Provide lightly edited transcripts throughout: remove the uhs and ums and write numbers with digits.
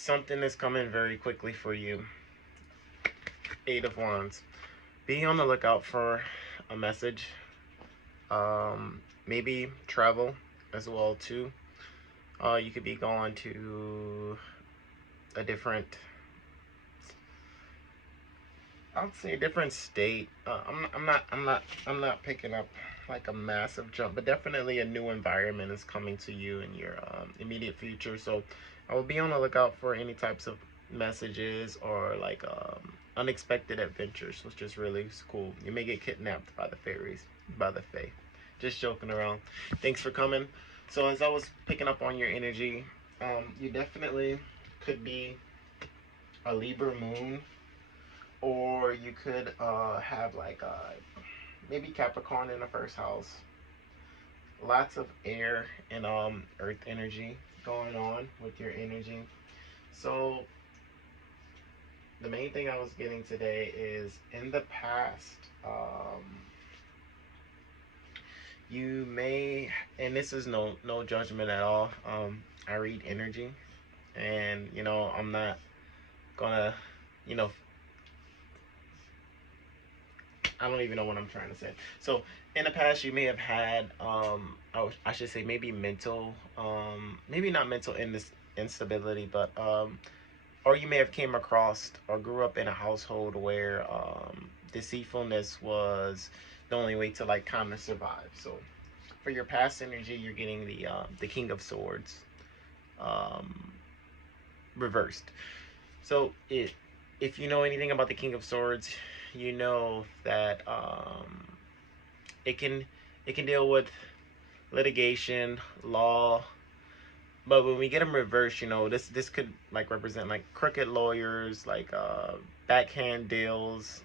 something is coming very quickly for you. Eight of Wands. Be on the lookout for a message. Maybe travel as well too. You could be going to a different, I'll say a different state. I'm not picking up like a massive jump, but definitely a new environment is coming to you in your immediate future. So I will be on the lookout for any types of messages or like unexpected adventures, which is really cool. You may get kidnapped by the fairies, by the fae. Just joking around. Thanks for coming. So as I was picking up on your energy, you definitely could be a Libra Moon, or you could have like maybe Capricorn in the first house. Lots of air and earth energy going on with your energy. So the main thing I was getting today is in the past, you may, and this is no judgment at all. I read energy, and I'm not gonna, you know, I don't even know what I'm trying to say. So in the past, you may have had, I should say maybe mental, maybe not mental instability, but or you may have came across or grew up in a household where deceitfulness was the only way to like kind of survive. So for your past energy, you're getting the King of Swords um, reversed. So if you know anything about the King of Swords, you know that it can it can deal with litigation, law, but when we get them reversed, this could like represent like crooked lawyers, like backhand deals,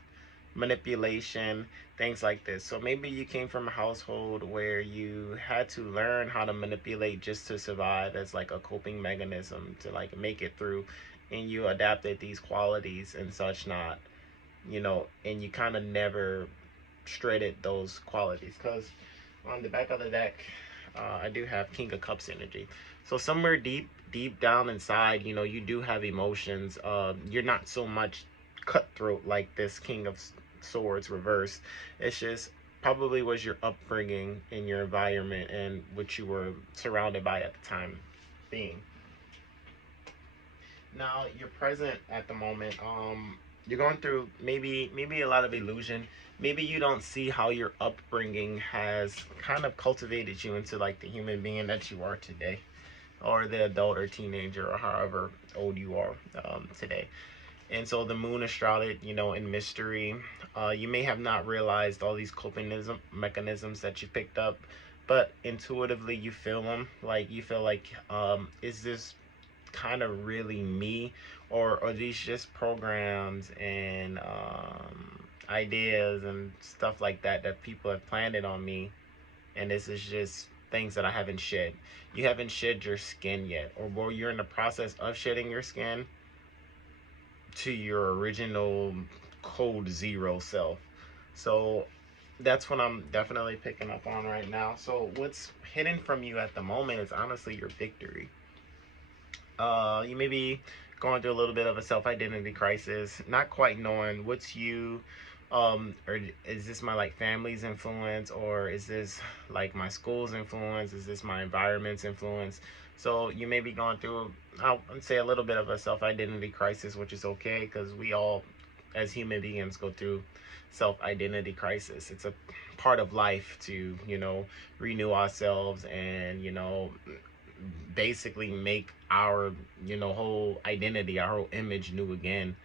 manipulation, things like this. So maybe you came from a household where you had to learn how to manipulate just to survive as like a coping mechanism to like make it through, and you adapted these qualities and such not, and you kind of never shredded those qualities. Because on the back of the deck, I do have King of Cups energy. So somewhere deep down inside, you do have emotions. You're not so much cutthroat like this King of Swords reversed. It's just probably was your upbringing in your environment and what you were surrounded by at the time being. Now you're present at the moment. You're going through maybe a lot of illusion. Maybe you don't see how your upbringing has kind of cultivated you into like the human being that you are today, or the adult or teenager or however old you are today. And so the moon is shrouded, in mystery. You may have not realized all these coping mechanisms that you picked up, but intuitively you feel them. Like you feel like, is this kind of really me, or are these just programs and ideas and stuff like that people have planted on me, and this is just things that I haven't shed. You haven't shed your skin yet, or you're in the process of shedding your skin to your original code zero self. So that's what I'm definitely picking up on right now. So what's hidden from you at the moment is honestly your victory. You may be going through a little bit of a self-identity crisis, not quite knowing what's you, or is this my like family's influence, or is this like my school's influence, is this my environment's influence? So you may be going through, I'd say, a little bit of a self-identity crisis, which is okay, because we all as human beings go through self-identity crisis. It's a part of life to renew ourselves and basically make our whole identity, our whole image new again.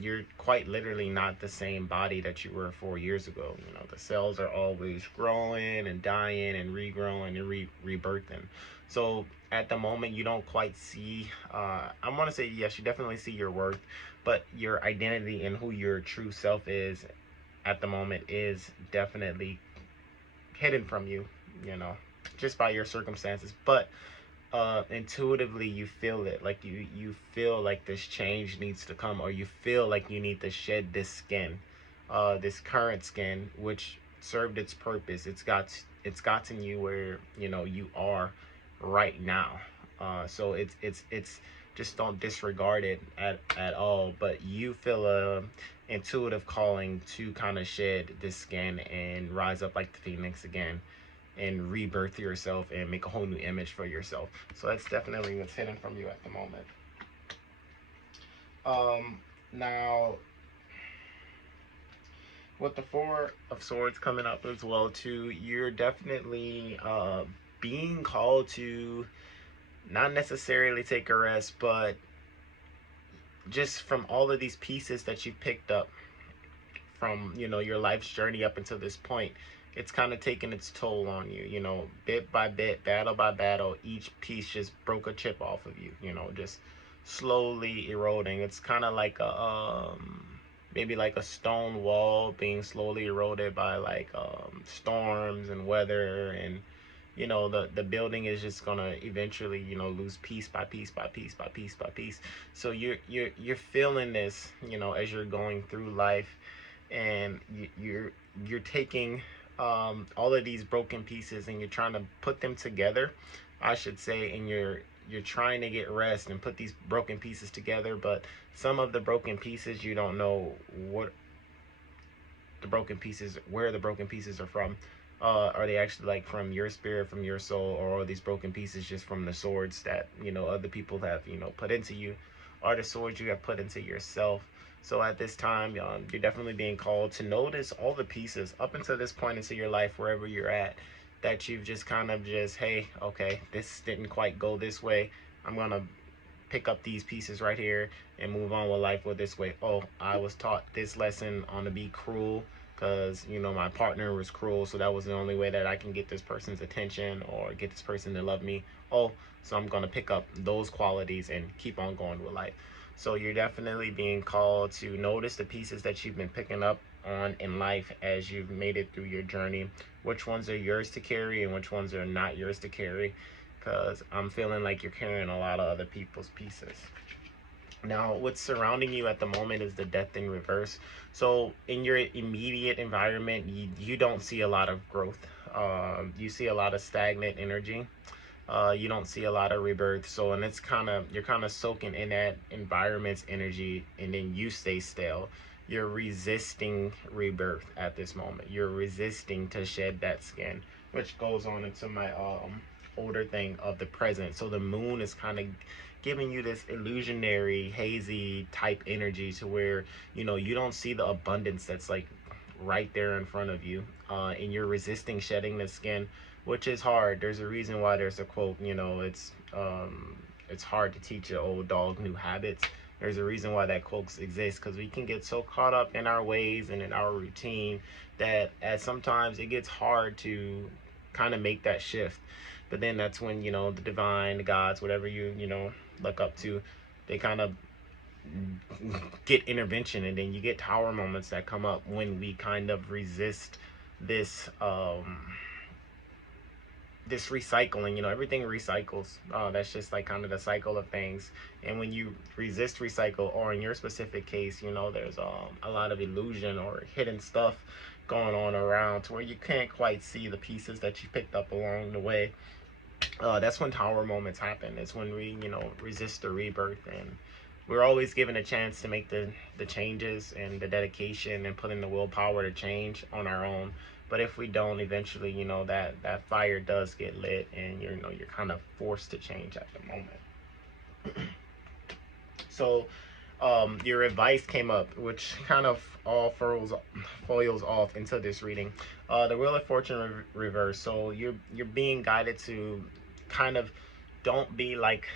You're quite literally not the same body that you were 4 years ago. The cells are always growing and dying and regrowing and rebirthing. So at the moment you don't quite see, I want to say yes, you definitely see your worth, but your identity and who your true self is at the moment is definitely hidden from you, just by your circumstances. But intuitively you feel it, like you feel like this change needs to come, or you feel like you need to shed this skin, this current skin, which served its purpose. It's gotten you where you are right now. So it's just don't disregard it at all. But you feel a intuitive calling to kind of shed this skin and rise up like the phoenix again and rebirth yourself and make a whole new image for yourself. So that's definitely what's hidden from you at the moment. Now with the Four of Swords coming up as well too, you're definitely being called to not necessarily take a rest, but just from all of these pieces that you've picked up from, you know, your life's journey up until this point, it's kind of taken its toll on you, you know, bit by bit, battle by battle. Each piece just broke a chip off of you, you know, just slowly eroding. It's kind of like a maybe like a stone wall being slowly eroded by like storms and weather, and you know the building is just gonna eventually, you know, lose piece by piece by piece by piece by piece. So you're feeling this, you know, as you're going through life, and you're taking all of these broken pieces and you're trying to put them together, I should say, and you're trying to get rest and put these broken pieces together. But some of the broken pieces, you don't know what the broken pieces, where the broken pieces are from. Are they actually like from your spirit, from your soul, or are these broken pieces just from the swords that, you know, other people have, you know, put into you, or the swords you have put into yourself? So at this time, you're definitely being called to notice all the pieces up until this point into your life, wherever you're at, that you've just kind of just, hey, okay, this didn't quite go this way. I'm gonna pick up these pieces right here and move on with life with this way. Oh, I was taught this lesson on to be cruel because, you know, my partner was cruel, so that was the only way that I can get this person's attention or get this person to love me. Oh, so I'm gonna pick up those qualities and keep on going with life. So you're definitely being called to notice the pieces that you've been picking up on in life as you've made it through your journey. Which ones are yours to carry and which ones are not yours to carry, because I'm feeling like you're carrying a lot of other people's pieces. Now, what's surrounding you at the moment is the death in reverse. So in your immediate environment, you don't see a lot of growth. You see a lot of stagnant energy. You don't see a lot of rebirth. So, and it's kind of, you're kind of soaking in that environment's energy, and then you stay still. You're resisting rebirth at this moment. You're resisting to shed that skin, which goes on into my older thing of the present. So the moon is kind of giving you this illusionary, hazy type energy to where, you know, you don't see the abundance that's like right there in front of you, and you're resisting shedding the skin, which is hard. There's a reason why there's a quote, you know, it's hard to teach an old dog new habits. There's a reason why that quote exists, because we can get so caught up in our ways and in our routine that at sometimes it gets hard to kind of make that shift. But then that's when, you know, the divine, the gods, whatever you know, look up to, they kind of get intervention, and then you get tower moments that come up when we kind of resist this this recycling. You know, everything recycles. That's just like kind of the cycle of things. And when you resist recycle, or in your specific case, you know, there's a lot of illusion or hidden stuff going on around to where you can't quite see the pieces that you picked up along the way. That's when tower moments happen. It's when we, you know, resist the rebirth, and we're always given a chance to make the changes and the dedication and put in the willpower to change on our own. But if we don't, eventually, you know, that fire does get lit, and you're, you know, you're kind of forced to change at the moment. So your advice came up, which kind of all foils off into this reading. The Wheel of Fortune reverse. So you're being guided to kind of don't be like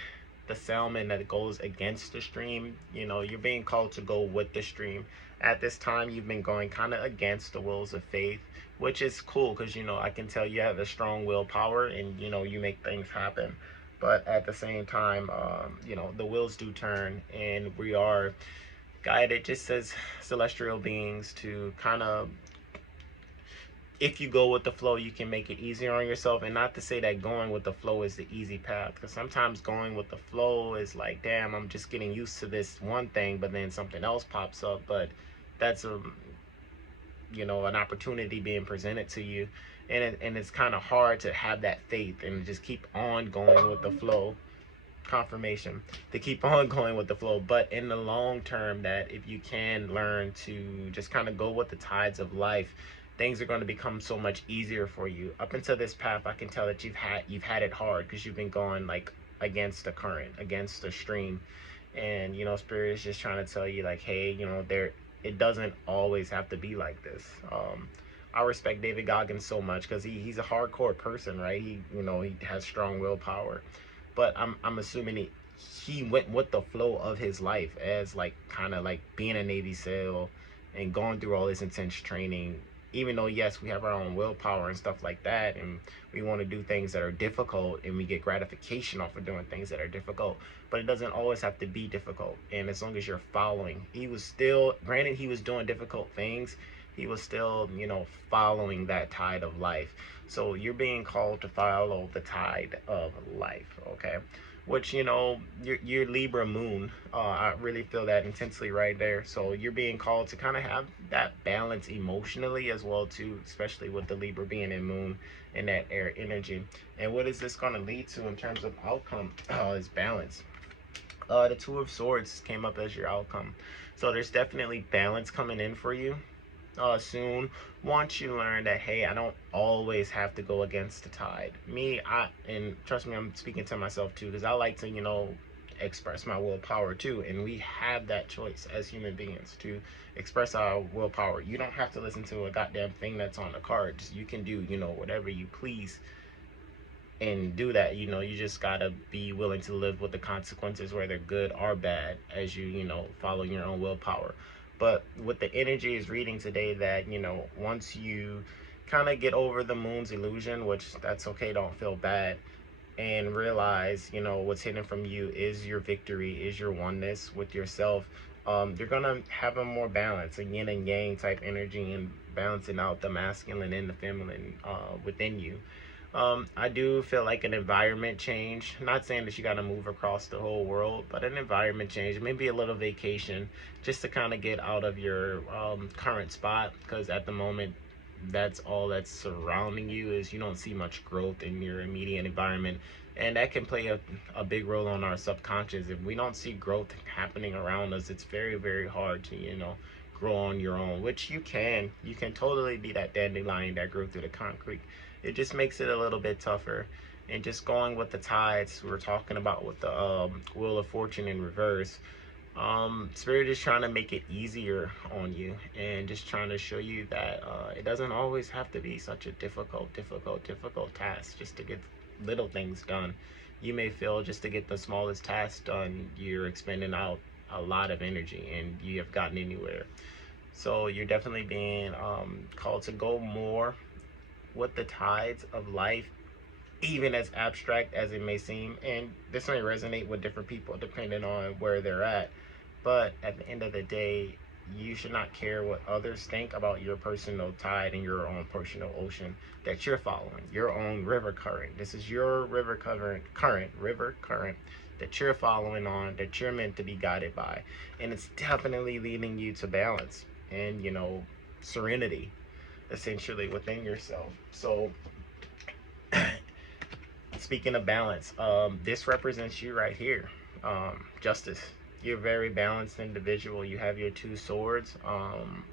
the salmon that goes against the stream. You know, you're being called to go with the stream. At this time, you've been going kind of against the wills of faith, which is cool because, you know, I can tell you have a strong willpower, and, you know, you make things happen. But at the same time, you know, the wheels do turn, and we are guided just as celestial beings to kind of, if you go with the flow, you can make it easier on yourself. And not to say that going with the flow is the easy path, because sometimes going with the flow is like, damn, I'm just getting used to this one thing, but then something else pops up. But that's a, you know, an opportunity being presented to you, and it's kind of hard to have that faith and just keep on going with the flow, confirmation to keep on going with the flow. But in the long term, that if you can learn to just kind of go with the tides of life, things are going to become so much easier for you. Up until this path, I can tell that you've had it hard because you've been going like against the current, against the stream. And spirit is just trying to tell you like, hey, there, it doesn't always have to be like this. I respect David Goggins so much because he's a hardcore person, right? He has strong willpower, but I'm assuming he went with the flow of his life, as like kind of like being a Navy SEAL and going through all this intense training. Even though yes, we have our own willpower and stuff like that, and we want to do things that are difficult, and we get gratification off of doing things that are difficult, but it doesn't always have to be difficult. And as long as you're following, he was still, granted, he was doing difficult things, he was still, following that tide of life. So you're being called to follow the tide of life, okay? Which, you're Libra Moon. I really feel that intensely right there. So you're being called to kind of have that balance emotionally as well too, especially with the Libra being in Moon and that air energy. And what is this going to lead to in terms of outcome? Is balance. The Two of Swords came up as your outcome. So there's definitely balance coming in for you soon, once you learn that, hey, I don't always have to go against the tide. And trust me, I'm speaking to myself too, because I like to express my willpower too, and we have that choice as human beings to express our willpower. You don't have to listen to a goddamn thing that's on the cards. You can do whatever you please and do that. You just gotta be willing to live with the consequences, whether good or bad, as you follow your own willpower. But what the energy is reading today, that once you kind of get over the moon's illusion, which that's okay, don't feel bad, and realize what's hidden from you is your victory, is your oneness with yourself. You're gonna have a more balance, a yin and yang type energy, and balancing out the masculine and the feminine within you. I do feel like an environment change. Not saying that you got to move across the whole world, but an environment change, maybe a little vacation, just to kind of get out of your current spot. Because at the moment, that's all that's surrounding you, is you don't see much growth in your immediate environment. And that can play a big role on our subconscious. If we don't see growth happening around us, it's very, very hard to, grow on your own, which you can. You can totally be that dandelion that grew through the concrete. It just makes it a little bit tougher. And just going with the tides we were talking about with the Wheel of Fortune in reverse, Spirit is trying to make it easier on you, and just trying to show you that it doesn't always have to be such a difficult task just to get little things done. You may feel just to get the smallest task done, you're expending out a lot of energy and you have gotten anywhere. So you're definitely being called to go more with the tides of life, even as abstract as it may seem. And this may resonate with different people depending on where they're at. But at the end of the day, you should not care what others think about your personal tide and your own personal ocean that you're following, your own river current. This is your river current that you're following on, that you're meant to be guided by. And it's definitely leading you to balance and, serenity, essentially, within yourself. So speaking of balance, this represents you right here. Justice. You're a very balanced individual. You have your two swords.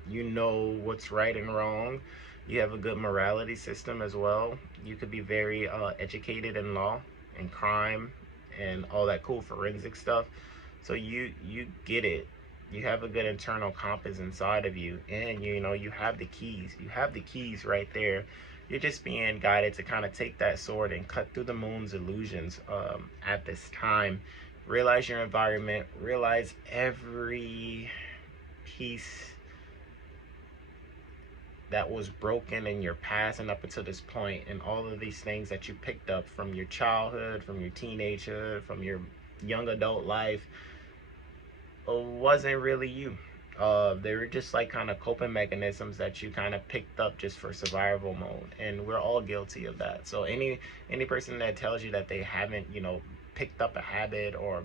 You know what's right and wrong. You have a good morality system as well. You could be very educated in law and crime and all that cool forensic stuff. So you get it. You have a good internal compass inside of you, and you have the keys. You have the keys right there. You're just being guided to kind of take that sword and cut through the moon's illusions at this time. Realize your environment. Realize every piece that was broken in your past and up until this point, and all of these things that you picked up from your childhood, from your teenagehood, from your young adult life, wasn't really you. They were just like kind of coping mechanisms that you kind of picked up just for survival mode, and we're all guilty of that. So any person that tells you that they haven't picked up a habit or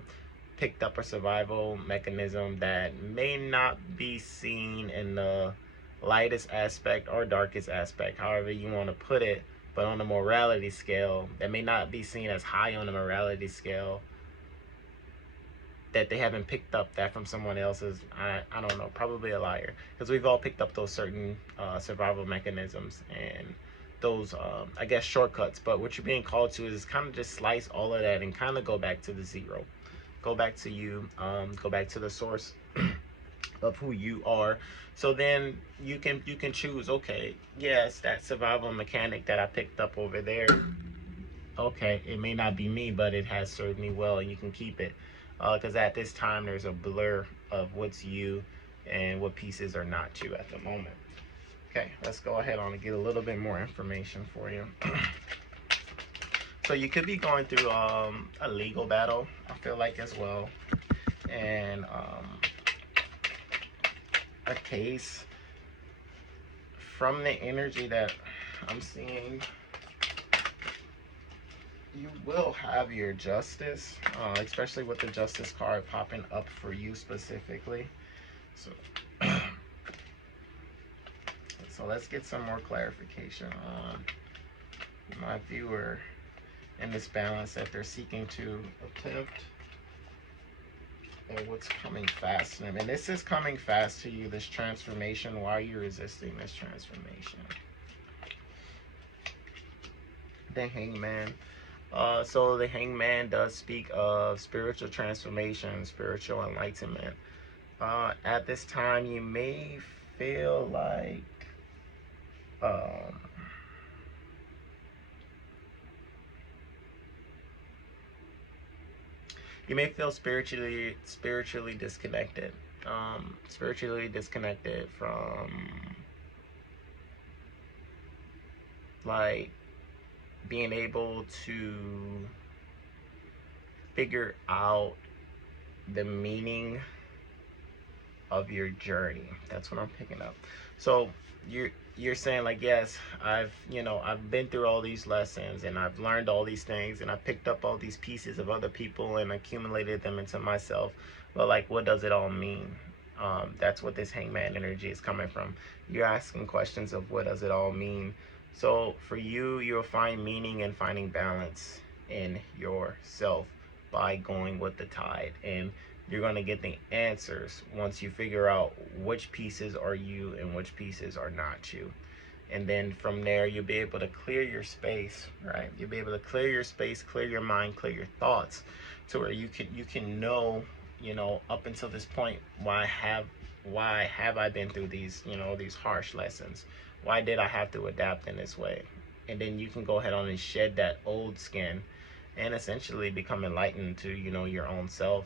picked up a survival mechanism that may not be seen in the lightest aspect or darkest aspect, however you want to put it, but on a morality scale that may not be seen as high on the morality scale, that they haven't picked up that from someone else is, I don't know, probably a liar, because we've all picked up those certain survival mechanisms and those I guess shortcuts. But what you're being called to is kind of just slice all of that and kind of go back to the zero, go back to you, go back to the source of who you are. So then you can choose, okay, yes, that survival mechanic that I picked up over there, okay, it may not be me, but it has served me well, and you can keep it. Because at this time, there's a blur of what's you and what pieces are not you at the moment. Okay, let's go ahead on and get a little bit more information for you. So you could be going through a legal battle, I feel like, as well, and a case. From the energy that I'm seeing, you will have your justice, especially with the justice card popping up for you specifically. So, so let's get some more clarification on my viewer and this balance that they're seeking to attempt, and what's coming fast to them. And this is coming fast to you, this transformation. Why are you resisting this transformation? The Hangman. So the Hangman does speak of spiritual transformation, spiritual enlightenment. At this time, you may feel like you may feel spiritually disconnected, spiritually disconnected from, like, being able to figure out the meaning of your journey. That's what I'm picking up. So you're saying, like, yes, I've been through all these lessons, and I've learned all these things, and I picked up all these pieces of other people and accumulated them into myself, but, like, what does it all mean? That's what this Hangman energy is coming from. You're asking questions of what does it all mean. So for you, you'll find meaning and finding balance in yourself by going with the tide, and you're going to get the answers once you figure out which pieces are you and which pieces are not you. And then from there, you'll be able to clear your space, right? You'll be able to clear your space, clear your mind, clear your thoughts, to where you can know, up until this point, why have I been through these, these harsh lessons? Why did I have to adapt in this way? And then you can go ahead on and shed that old skin and essentially become enlightened to, your own self,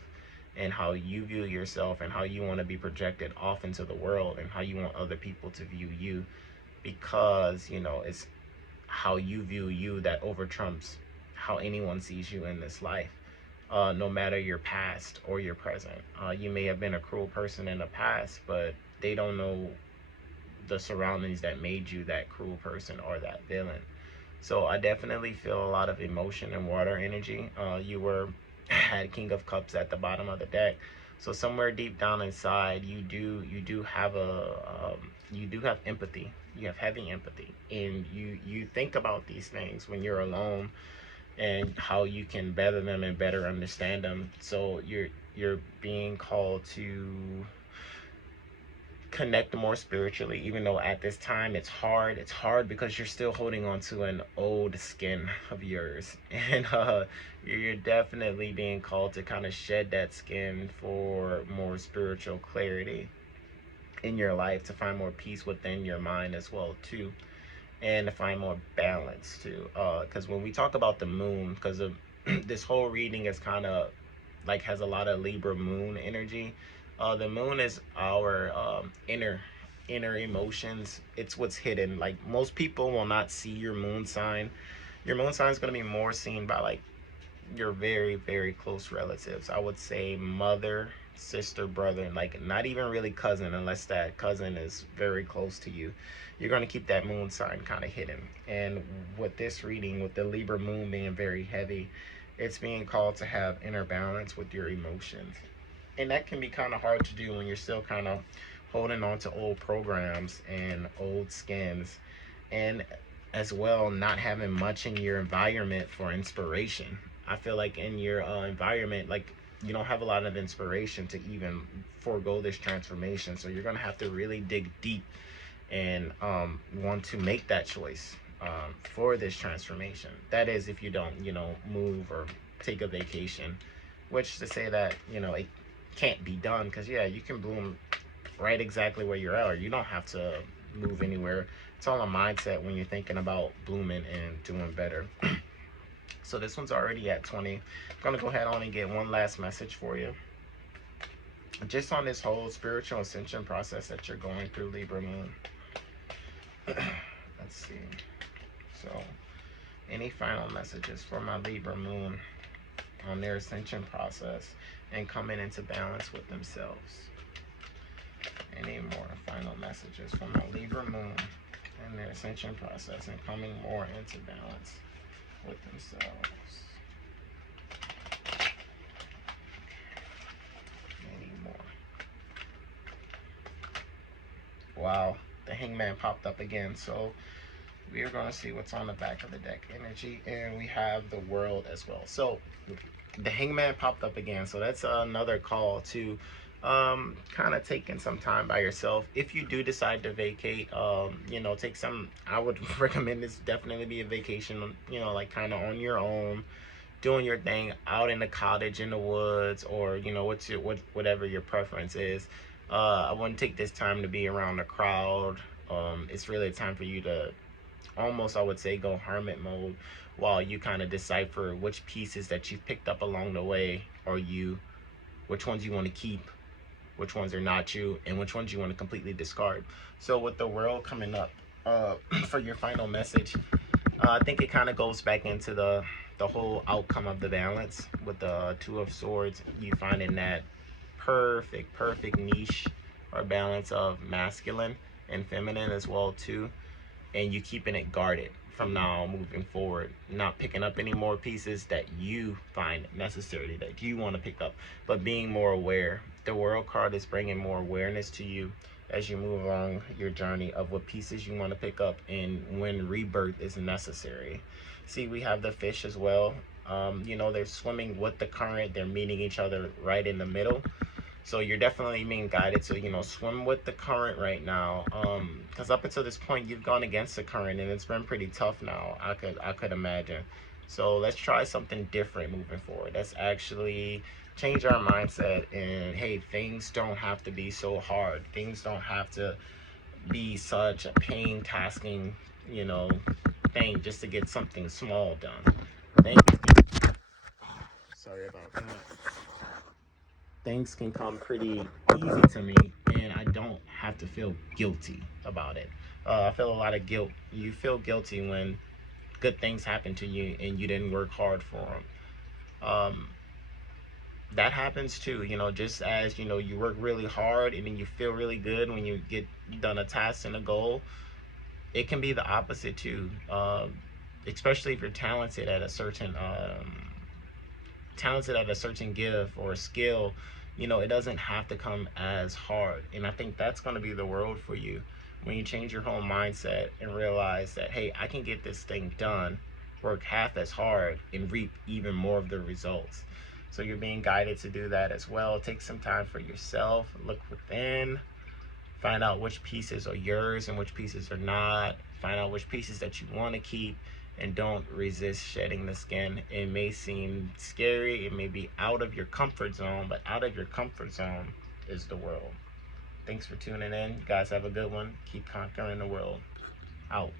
and how you view yourself, and how you want to be projected off into the world, and how you want other people to view you, because it's how you view you that over trumps how anyone sees you in this life, no matter your past or your present. You may have been a cruel person in the past, but they don't know the surroundings that made you that cruel person or that villain. So I definitely feel a lot of emotion and water energy. You had King of Cups at the bottom of the deck, so somewhere deep down inside, you do have you do have empathy. You have heavy empathy, and you think about these things when you're alone, and how you can better them and better understand them. So you're being called to connect more spiritually, even though at this time it's hard because you're still holding on to an old skin of yours. And you're definitely being called to kind of shed that skin for more spiritual clarity in your life, to find more peace within your mind as well too, and to find more balance too, because when we talk about the moon, because of this whole reading is kind of like has a lot of Libra moon energy. The moon is our inner emotions. It's what's hidden. Like, most people will not see your moon sign. Your moon sign is going to be more seen by, like, your very, very close relatives. I would say mother, sister, brother, and, like, not even really cousin, unless that cousin is very close to you. You're going to keep that moon sign kind of hidden. And with this reading, with the Libra moon being very heavy, it's being called to have inner balance with your emotions. And that can be kind of hard to do when you're still kind of holding on to old programs and old skins, and as well not having much in your environment for inspiration. I feel like in your environment, like, you don't have a lot of inspiration to even forego this transformation. So you're going to have to really dig deep and want to make that choice for this transformation. That is, if you don't, move or take a vacation, which to say that, it can't be done, because yeah, you can bloom right exactly where you're at, or you don't have to move anywhere. It's all a mindset when you're thinking about blooming and doing better. So this one's already at 20. I'm gonna go ahead on and get one last message for you, just on this whole spiritual ascension process that you're going through, Libra Moon. Let's see. So any final messages for my Libra Moon on their ascension process and coming into balance with themselves? Any more final messages for my Libra Moon and their ascension process and coming more into balance with themselves? Any more? Wow, the Hangman popped up again. So we are going to see what's on the back of the deck energy, and we have the World as well. So the Hangman popped up again, so that's another call to kind of taking some time by yourself. If you do decide to vacate, take some, I would recommend this definitely be a vacation, like kind of on your own, doing your thing out in the cottage, in the woods, or whatever your preference is. I wouldn't take this time to be around a crowd. It's really a time for you to almost, I would say, go hermit mode while you kind of decipher which pieces that you've picked up along the way are you, which ones you want to keep, which ones are not you, and which ones you want to completely discard. So with the World coming up for your final message, I think it kind of goes back into the whole outcome of the balance with the Two of Swords. You finding that perfect niche or balance of masculine and feminine as well too, and you keeping it guarded from now moving forward, not picking up any more pieces that you find necessary, that you want to pick up, but being more aware. The World card is bringing more awareness to you as you move along your journey of what pieces you want to pick up and when rebirth is necessary. See, we have the Fish as well. They're swimming with the current, they're meeting each other right in the middle. So you're definitely being guided to, swim with the current right now. Because up until this point, you've gone against the current, and it's been pretty tough now, I could imagine. So let's try something different moving forward. Let's actually change our mindset, and hey, things don't have to be so hard. Things don't have to be such a pain tasking, thing just to get something small done. Things, sorry about that. Things can come pretty easy to me, and I don't have to feel guilty about it. I feel a lot of guilt. You feel guilty when good things happen to you and you didn't work hard for them. That happens too, just as you work really hard and then you feel really good when you get done a task and a goal. It can be the opposite too, especially if you're talented at a certain gift or skill. It doesn't have to come as hard, and I think that's going to be the World for you when you change your whole mindset and realize that, hey, I can get this thing done, work half as hard, and reap even more of the results. So you're being guided to do that as well. Take some time for yourself, look within, find out which pieces are yours and which pieces are not, find out which pieces that you want to keep, and don't resist shedding the skin. It may seem scary, it may be out of your comfort zone, but out of your comfort zone is the World. Thanks for tuning in. You guys have a good one. Keep conquering the world. Out.